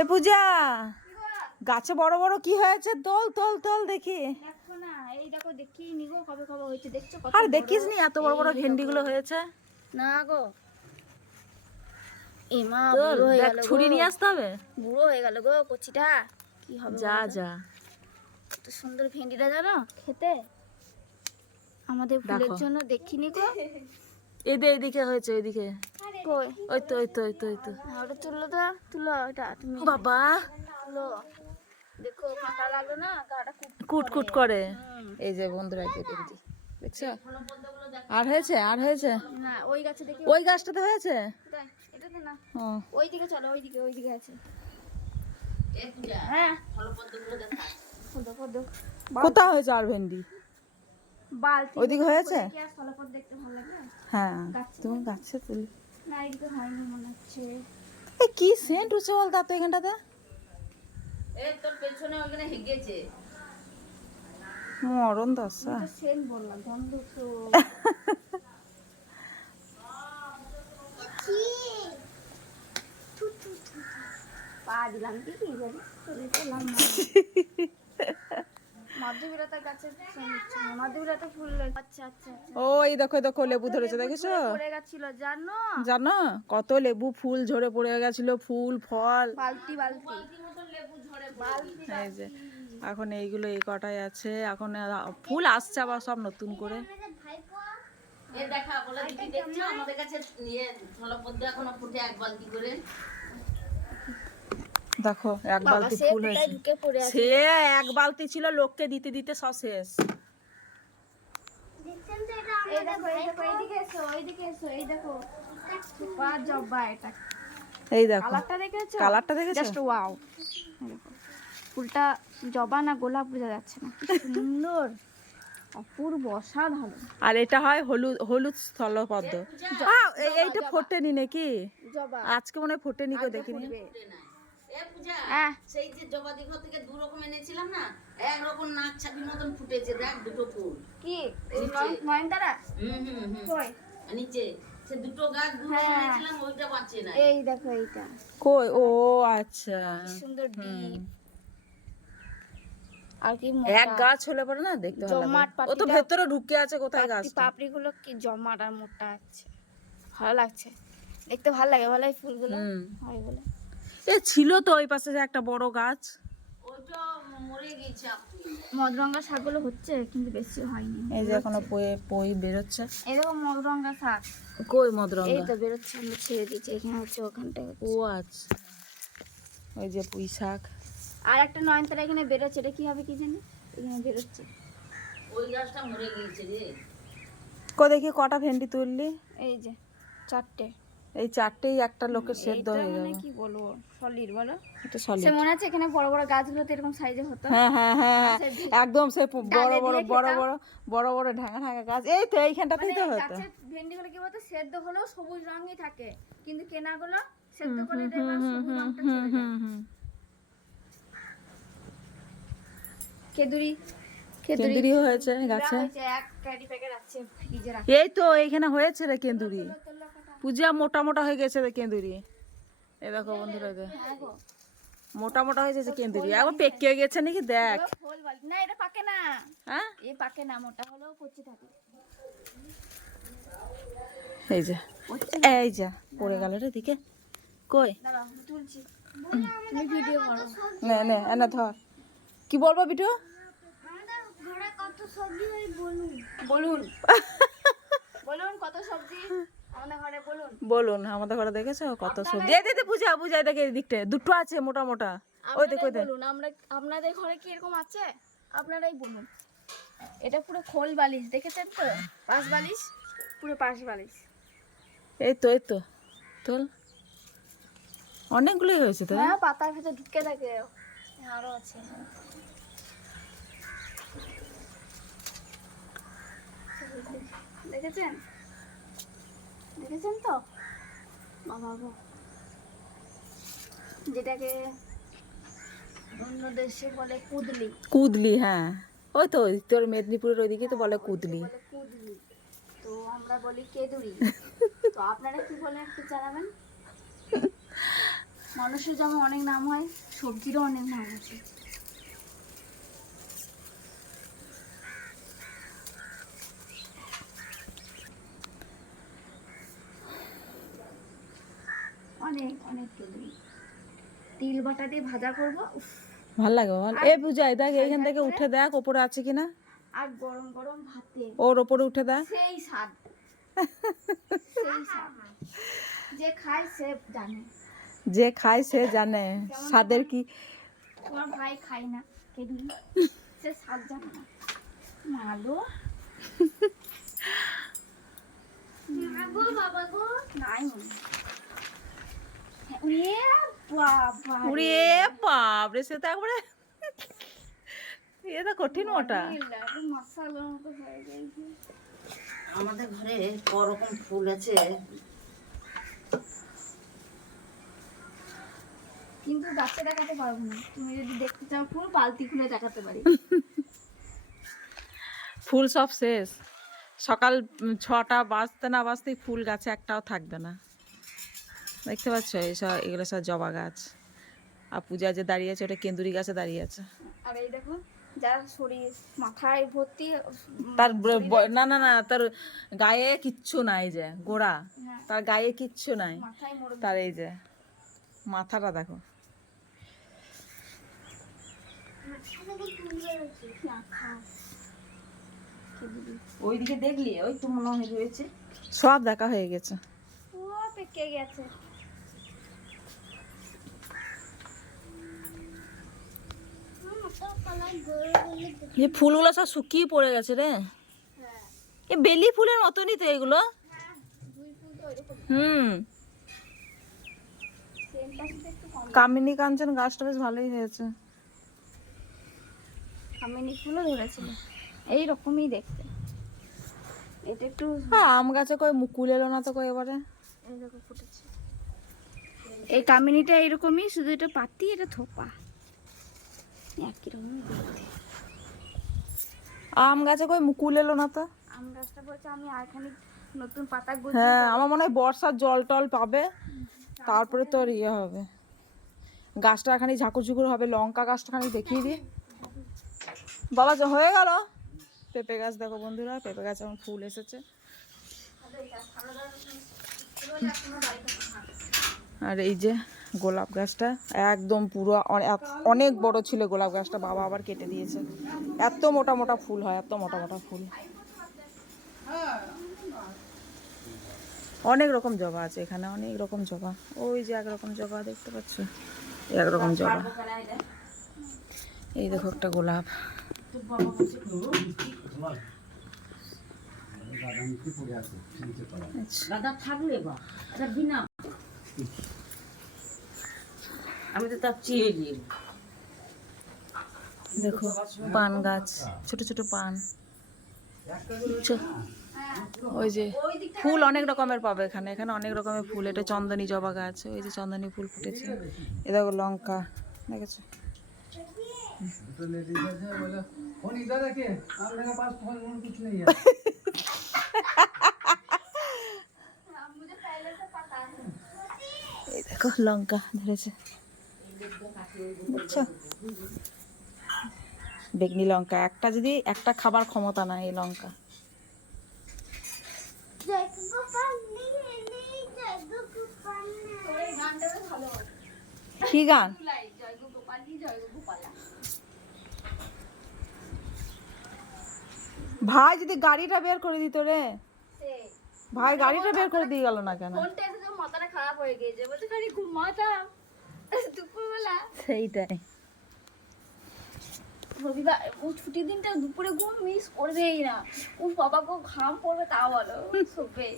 এ পূজা, গাছে বড় বড় কি হয়েছে? তোল তোল তোল দেখি। দেখো না, এই দেখো দেখি নিগো কবে কবে হয়েছে দেখছো কত? আর দেখিস নি এত বড় বড় ভেন্ডি গুলো হয়েছে? না গো, এমা তোল, বুড়ো হয়ে দেখ গেল, ছুরি নিয়ে আসতে হবে। বুড়ো হয়ে গেল গো কচিটা। কি হবে? যা যা, এত সুন্দর ভেন্ডিটা জানো খেতে, আমাদের ফুলের দেখো। জন্য দেখিনি গো। এদিকে হয়েছে, এদিকে। কই? ওই তো ওই তো ওই তো ওই তো। ওটা তুলো তো, তুলো ওটা তুমি বাবা, তুলো। দেখো ফাঁকা লাগলো না, গাটা কুট কুট করে। এই যে বন্ধুরা, এই যে ভেন্ডি দেখছো? আর হয়েছে, আর হয়েছে। না ওই গাছে দেখি, ওই গাছটাতে হয়েছে। এটাতে না, ও, ওই দিকে চলো, ওই দিকে আছে। হ্যাঁ দেখো দেখো, কোথায় হয়েছে আর ভেন্ডি? বালতি ওইদিকে হয়েছে? কি আর ফলাফল দেখতে ভালো লাগে? হ্যাঁ, তুমি গাছে তুলি। না এদিকে হয়নি মনে হচ্ছে। এ কি সেন্ট উঠছে বল তা তো এখানটাতে। এই তোর পেছনে ওখানে হেগেছে। মরণ দশা। আমি তো সেন বললাম, গন্ধ তো। পা দিলাম কি কি জানি, চলে গেলাম মাধবীলতার কাছে। মাধবীলতা ফুল। আচ্ছা আচ্ছা আচ্ছা, ওই দেখো দেখো লেবু ধরেছে, দেখেছো? পড়ে গেছিল জানো? জানো কত লেবু ফুল ঝরে পড়ে গেছিল, ফুল ফল। বালতি বালতি এই যে এখন এইগুলো এই কটাই আছে, এখন ফুল আসছে আবার সব নতুন করে। এ দেখা বলে দিদি দেখছো আমাদের কাছে নিয়ে ফলপদ্ম এখনো ফুটে এক বালতি করে। দেখো এক বালতি সে ফুল কোথায় হয়েছে। ঢুকে পড়ে আছে? সে এক বালতি ছিল, লোককে দিতে দিতে সব শেষ। এই দেখো এইদিকে এসো, এইদিকে এসো, এই দেখো পা জবা। এটা এই দেখো কালারটা দেখেছো? কালারটা দেখেছো? Just wow. দেখো ফুলটা জবা না গোলাপ বোঝা যাচ্ছে না, কি সুন্দর অপূর্ব অসাধারণ। আর এটা হয় হলুদ হলুদ স্থলপদ্ম। এইটা ফোটেনি নাকি? জবা আজকে মনে হয় ফোটেনি, কেউ দেখিনি। এ পূজা, হ্যাঁ সেই যে জবাদি ঘর থেকে দু রকম এনেছিলাম না, একরকম নাক ছাবি মতন ফুটেছে, দেখ দুটো ফুল। কি এই নয়নতারা? কই? নিচে সে দুটো গাছ দু রকম এনেছিলাম, ওইটা বাঁচে না। এই দেখো এইটা কই? ও আচ্ছা, কি সুন্দর ডিপ। আর কি এক গাছ হলে পরে না দেখতে ভালো জমাট লাগে। ও তো ভেতরে ঢুকে আছে, কোথায় গাছ? পাপড়ি গুলো কি জমাট আর মোটা আছে, ভালো লাগছে দেখতে, ভালো লাগে বলে এই ফুলগুলো হয় বলে। এ ছিল তো ওই পাশে যে একটা বড় গাছ, ওইটা মরে গেছে আপনি। মদরঙ্গা শাকগুলো হচ্ছে কিন্তু বেশি হয়নি। এই যে এখনো পই বেরোচ্ছে। এই দেখো মদরঙ্গা শাক, কই এই মদরঙ্গা? তো বেরোচ্ছে, আমি ছেড়ে দিচ্ছি, এখানে হচ্ছে ওখানটায় হচ্ছে। ও আচ্ছা, ওই যে পুঁই শাক। আর একটা নয়নতারা এখানে বেরোচ্ছে, এটা কি হবে কি জানি, এখানে বেরোচ্ছে। ওই গাছটা মরে গিয়েছে রে। কো দেখি কটা ভেন্ডি তুললি? এই যে 4টে, এই চারটেই একটা লোকের সেদ্ধ এইটা হয়ে মানে যাবে। কি বলবো, সলিড বলো। এটা সে সলিড। মনে আছে এখানে বড় বড় গাছগুলোতে এরকম সাইজে হতো। হ্যাঁ হ্যাঁ হ্যাঁ হ্যাঁ, একদম সে বড় ডালে বড় দিয়ে বড় খেতাম। বড় বড় বড় ঢাঙা ঢাঙা গাছ, এই তো এইখানটাতেই তো হতো। গাছের ভেন্ডিগুলো কি বলতো, সেদ্ধ হলেও সবুজ রঙই থাকে, কিন্তু কেনাগুলো সেদ্ধ করে দেখবা সবুজ রঙটা চলে যায়। কেদুরি কেন্দুরি হয়েছে গাছে। হয়েছে, এক ক্যারি প্যাকেট আছে ফ্রিজে রাখা। এই তো এইখানে হয়েছে রে কেন্দুরি। পূজা মোটা মোটা হয়ে গেছে রে কেন্দুরি। এই দেখো বন্ধুরা, মোটা মোটা হয়েছে যে কেন্দুরি, একবার পেকে গেছে নাকি দেখ। খোল বালি না, এটা পাকে না, হ্যাঁ এ পাকে না, মোটা হলেও কচি থাকে। এই যে, এই যা পড়ে গেল রে দিকে। কই? দাঁড়াও আমি তুলছি, তুমি ভিডিও করো। নে নে এনে ধর। কি বলবো বিটু? বলুন বলুন কত সবজি আমাদের ঘরে, বলুন। বলুন আমাদের ঘরে দেখেছো কত সবজি। এই দে পূজা, বুঝাই দেখে এই দিকটা দুটো আছে মোটা মোটা। ওই দেখো ওই দেখ। বলুন আপনাদের ঘরে কি এরকম আছে, আপনারাই বলুন। এটা পুরো খোল বালিশ, দেখেছেন তো? পাশ বালিশ, পুরো পাশ বালিশ। এই তো তোল, অনেকগুলোই হয়েছে তো। হ্যাঁ পাতার ভেতর ঢুকে থাকে, আরো আছে। দেখেছেন দেখেছেন তো বাবা গো, যেটাকে অন্য দেশে বলে কুদলি। কুদলি, হ্যাঁ ওই তো তোর মেদিনীপুরের ওইদিকে তো বলে কুদলি। বলে কুদলি, তো আমরা বলি কেদুরি। তো আপনারা কি বলেন একটু জানাবেন। মানুষের যেমন অনেক নাম হয়, সবজিরও অনেক নাম আছে। অনেক অনেক কেঁদুরি তিল বাটা দিয়ে ভাজা করবো, উফ, ভাল লাগে বল। এ বুঝাই দেখ এইখান থেকে উঠে দেখ ওপরে আছে কিনা, আর গরম গরম ভাতে ওর ওপরে উঠে দেখ। সেই স্বাদ, সেই স্বাদ। যে খায় সে জানে। যে খায় সে জানে স্বাদের কি। তোমার ভাই খায় না কেঁদুরি, সে স্বাদ জানে না। মাগো মাগো বাবা গো, নাই মনে হয়। উড়িয়ে বাবা উড়ে বাপ রে, সে তো একবারে এটা কঠিন মোটা। মশালার মতো হয়ে গেছে। আমাদের ঘরে করকম ফুল আছে, কিন্তু গাছে দেখাতে পারবো না। তুমি যদি দেখতে চাও ফুল, বালতি খুলে দেখাতে পারি। ফুল সব শেষ, সকাল 6টা বাজতে না বাজতেই ফুল গাছে একটাও থাকবে না। দেখতে পাচ্ছ এইসব, এগুলো সব জবা গাছ। আর পূজা যে দাঁড়িয়ে আছে ওটা কেন্দুরি গাছে দাঁড়িয়ে আছে। আর এই দেখো যার শরীর মাথায় ভর্তি, তার না না না, তার গায়ে কিচ্ছু নাই, যে গোড়া, হ্যাঁ, তার গায়ে কিচ্ছু নাই। মাথায় মোড়ক। তার এই যে মাথাটা দেখো। ওইদিকে দেখলি ওই তো মনে হয় রয়েছে। সব দেখা হয়ে গেছে। ও পেকে গেছে। এই ফুলগুলো সব শুকিয়ে পড়ে গেছে রে। এ বেলি ফুলের মতনই তো এগুলো। হুম, কামিনী কাঞ্চন গাছটা বেশ ভালোই হয়েছে। কামিনী ফুলও ধরেছিল এইরকমই দেখতে। এটা একটু হ্যাঁ, আম গাছে কই মুকুল এলো না তো কই এবারে। এই দেখো ফুটেছে। এই কামিনীটা এরকমই, শুধু এটা পাতি, এটা থোপা, একই রকমই দেখতে। আম গাছে কই মুকুল এলো না তো। আম গাছটা বলছে আমি আরখানি নতুন পাতা হ্যাঁ, আমার মনে হয় বর্ষার জল টল পাবে, তারপরে তোর ইয়ে হবে, গাছটা খানি ঝাঁকুর ঝুকুর হবে। লঙ্কা গাছটা খানি দেখিয়ে দিই বাবা, যে হয়ে গেল। পেঁপে গাছ দেখো বন্ধুরা, পেঁপে গাছ এখন ফুল এসেছে। আর এই যে গোলাপ গাছটা একদম পুরো অনেক বড় ছিল গোলাপ গাছটা, বাবা আবার কেটে দিয়েছে। এত মোটা মোটা ফুল হয়, এত মোটা মোটা ফুল। অনেক রকম জবা আছে এখানে, অনেক রকম জবা। ওই যে একরকম জবা দেখতে পাচ্ছ, একরকম জবা। এই দেখো একটা গোলাপ। দাদা থাকলে বা এটা বিনা, আমি তো তার চেয়ে দিই। দেখো পান গাছ, ছোট ছোট পান। ওই যে ফুল অনেক রকমের পাবে এখানে, এখানে অনেক রকমের ফুল। এটা চন্দনী জবা গাছ, ওই যে চন্দনী ফুল ফুটেছে। এ দেখো লঙ্কা, দেখেছো? এই দেখো লঙ্কা ধরেছে, বুঝছো? বেগনি লঙ্কা একটা, যদি একটা খাবার ক্ষমতা না এই লঙ্কা। কি গান? ভাই যদি গাড়িটা বের করে দিত রে, ভাই গাড়িটা বের করে দিয়ে গেল না কেন? ফোনটা এসে তো মাথাটা খারাপ হয়ে গেছে, বলছে খালি ঘুমাতাম দুপুরবেলা। সেইটাই। রবিবার ও ছুটির দিনটা দুপুরে ঘুম মিস করবেই না। ও বাবা গো, ঘাম পড়বে তা বলো, শোবে।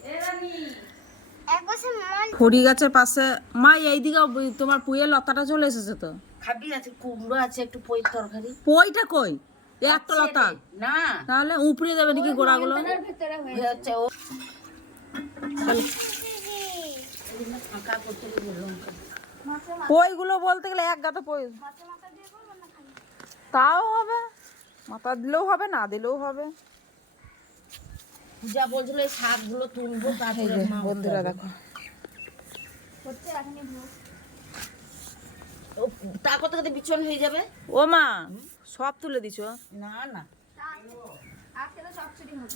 খড়ি গাছের পাশে মা, এইদিকে তোমার পুয়ের লতাটা চলে এসেছে তো। খাবি আছে, কুমড়ো আছে, একটু পই তরকারি। পইটা কই? এই একটা লতা না, তাহলে উপড়ে দেবে নাকি গোড়াগুলো? ভেতরে হয়ে হচ্ছে ও ফাঁকা করতে বললাম। পইগুলো বলতে গেলে এক গাদা পই, মাথা মাথা দিয়ে করবো না খালি? তাও হবে, মাথা দিলেও হবে, না দিলেও হবে। পূজা বলছিল এই শাকগুলো তুলবো, এই তারপরে যে মা বন্ধুরা দেখো, হচ্ছে এখনই ভোগ। ও তা কত কত বিচন হয়ে যাবে। ও মা সব তুলে দিছো? না না আজকে তো চচ্চড়ি হবে।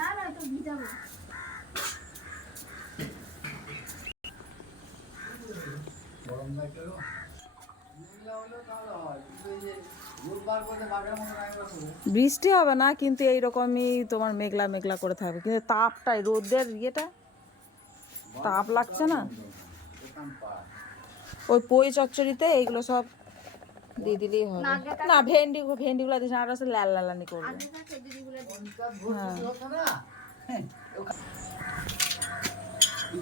না না তো ভিজাবো। বৃষ্টি হবে না, কিন্তু এইরকমই তোমার মেঘলা মেঘলা করে থাকবে, কিন্তু তাপটাই রোদের ইয়েটা তাপ লাগছে না। ওই পই চচ্চড়িতে এইগুলো সব দিয়ে দিলেই হবে। না ভেন্ডিগুলো দিস না, আর হচ্ছে লাল লালানি করবে। আগেকার দিদিগুলো হ্যাঁ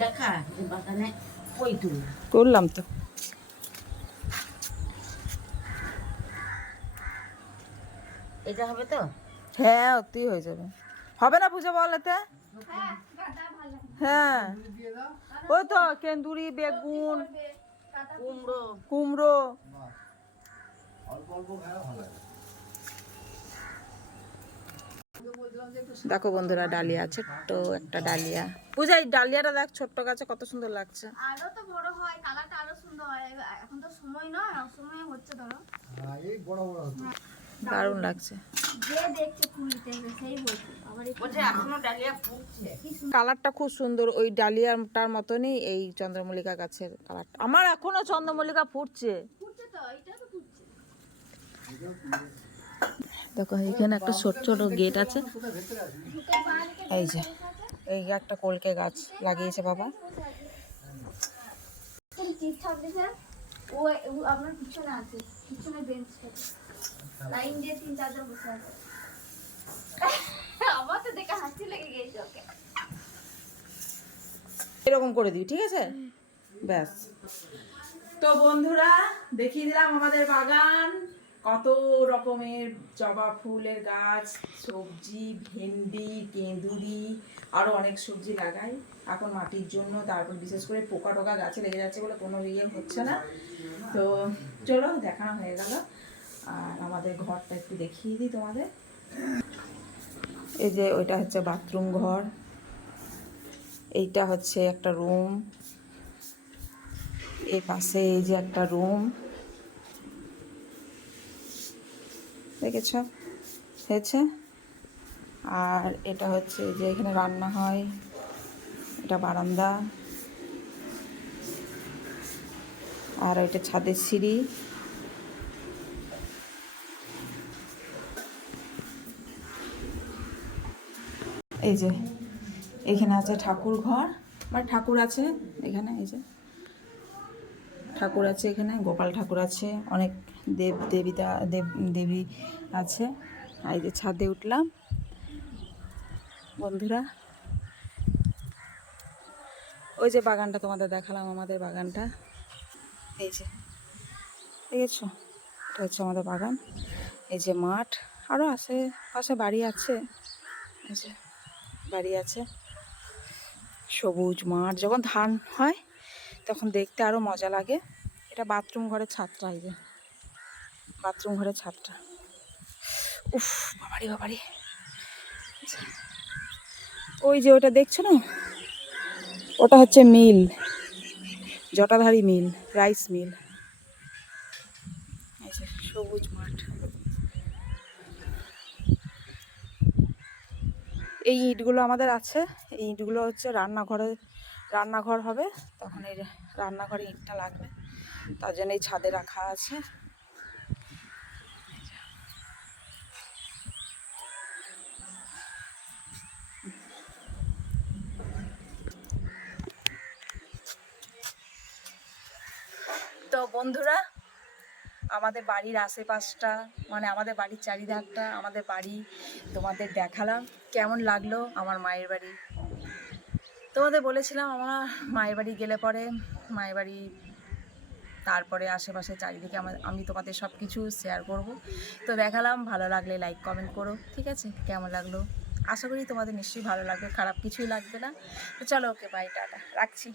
দেখা এই বাগানে কই তুল করলাম তো। এটা হবে তো। হ্যাঁ অতি হয়ে যাবে। হবে না পূজা বল এতে? হ্যাঁ কাটা ভালো হ্যাঁ ওই তো কেন্দুরি, বেগুন, কুমড়ো কুমড়ো। দেখো বন্ধুরা ডালিয়া, ছোট্ট একটা ডালিয়া। পূজা এই ডালিয়াটা দেখ, ছোট্ট গাছে কত সুন্দর লাগছে। আরো তো বড় হয়, কালারটা আরো সুন্দর হয়। এখন তো সময় নয়, অসময়ে হচ্ছে ধরো। দারুণ লাগছে। যে দেখছে ফুলতে সেই বলছে আবার এই বলছে এখনো ডালিয়া ফুটছে। কালারটা খুব সুন্দর, ওই ডালিয়াটার মতনই এই চন্দ্রমল্লিকা গাছের কালারটা। আমার এখনো চন্দ্রমল্লিকা ফুটছে। ফুটছে তো, এটা তো ফুটছে। দেখো এখানে একটা ছোট ছোট গেট আছে। ঢুকে বাড়িতে এই যে এই একটা কলকে গাছ লাগিয়েছে বাবা। চিপ ছাপ দিছে। ও আপনার পিছনে আছে, পিছনে বেঞ্চ লাইন দিয়ে 3-4 জন বসে আছে। আমার তো দেখে হাসি লেগে গেছে ওকে। এরকম করে দিই, ঠিক আছে? ব্যাস। তো বন্ধুরা দেখিয়ে দিলাম আমাদের বাগান, কত রকমের জবা ফুলের গাছ, সবজি, ভেন্ডি, কেঁদুরি, আরও অনেক সবজি লাগাই এখন মাটির জন্য। তারপর বিশেষ করে পোকা টোকা গাছে লেগে যাচ্ছে বলে কোনো ইয়ে হচ্ছে না। তো চলো দেখানো হয়ে গেল, আর আমাদের ঘরটা একটু দেখিয়ে দিই তোমাদের। এই যে ওইটা হচ্ছে বাথরুম ঘর, এইটা হচ্ছে একটা রুম, এই পাশে এই যে একটা রুম দেখেছ হয়েছে। আর এটা হচ্ছে যে এখানে রান্না হয়, এটা বারান্দা, আর এটা ছাদের সিঁড়ি। এই যে এখানে আছে ঠাকুর ঘর, মানে ঠাকুর আছে এখানে, এই যে ঠাকুর আছে এখানে, গোপাল ঠাকুর আছে, অনেক দেবী আছে। আর এই যে ছাদে উঠলাম বন্ধুরা, ওই যে বাগানটা তোমাদের দেখালাম, আমাদের বাগানটা এই যে দেখেছো, এটা হচ্ছে আমাদের বাগান। এই যে মাঠ, আরও আশেপাশে বাড়ি আছে, এই যে বাড়ি আছে, সবুজ মাঠ। যখন ধান হয় তখন দেখতে আরও মজা লাগে। এটা বাথরুম ঘরের ছাদটা, এই যে বাথরুম ঘরের ছাদটা। উফ বাবারি বাবারি। ওই যে ওটা দেখছো না, ওটা হচ্ছে মিল, জটাধারী মিল, রাইস মিল। এই যে সবুজ মাঠ। এই ইটগুলো আমাদের আছে, এই ইটগুলো হচ্ছে রান্নাঘর হবে, তখন এই রান্নাঘরে ইটটা লাগবে, তার জন্য এই ছাদে রাখা আছে। তো বন্ধুরা আমাদের বাড়ির আশেপাশটা, মানে আমাদের বাড়ির চারিধারটা, আমাদের বাড়ি তোমাদের দেখালাম। কেমন লাগলো আমার মায়ের বাড়ি? তোমাদের বলেছিলাম আমার মায়ের বাড়ি গেলে পরে, মায়ের বাড়ি তারপরে আশেপাশে চারিদিকে আমি তোমাদের সব কিছু শেয়ার করব। তো দেখালাম, ভালো লাগলে লাইক কমেন্ট করো, ঠিক আছে? কেমন লাগলো আশা করি তোমাদের নিশ্চয়ই ভালো লাগবে, খারাপ কিছুই লাগবে না। তো চলো, ওকে বাই, টাটা, রাখছি।